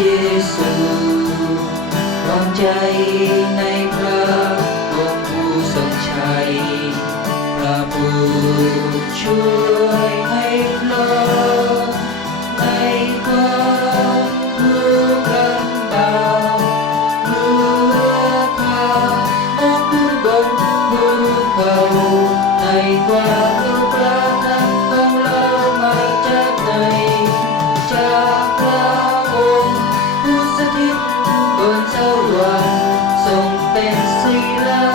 เยซูวางใจในพระองค์ผู้ทรงชัยพระผู้ช่วยให้รอดในความรู้กันดาวเมื่อข้ามองดูบนภูเขาในความรู้พระนั้นของเรามาจากไหนจากพระองค์ผู้สถิตบนสวรรค์ทรงเป็นศิลา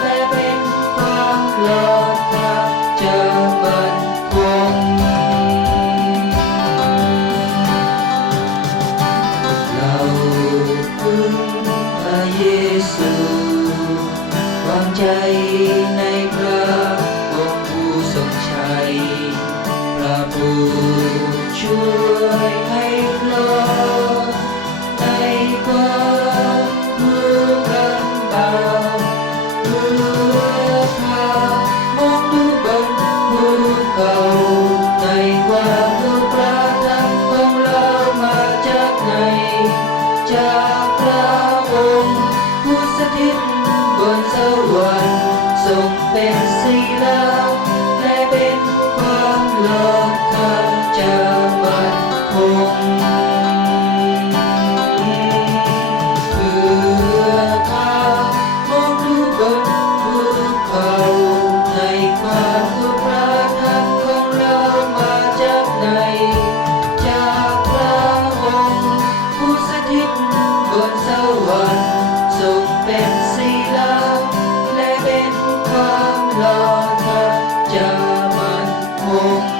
และเป็นความหลอดพระจะมั่นคงเราพึ่งพระเยซูวางใจในพระองค์ผู้ทรงชัยพระผู้ช่วยให้รอดในความรู้กันดาวเมื่อข้ามองดูบนภูเขาในความรู้พระทักของเรามาจากไหนจากพระองค์ผู้สถิตบนสวรรค์ทรงเป็นศิลาและเป็นความหลอดพระจะมั่นคงเพื่อข้ามองดูบนภูเขาในความรู้พระทักของเรามาจากไหนจากพระองค์ผู้สถิตบนสวรรค์ทรงเป็นศิลาและเป็นความหลอดพระจะมั่นคง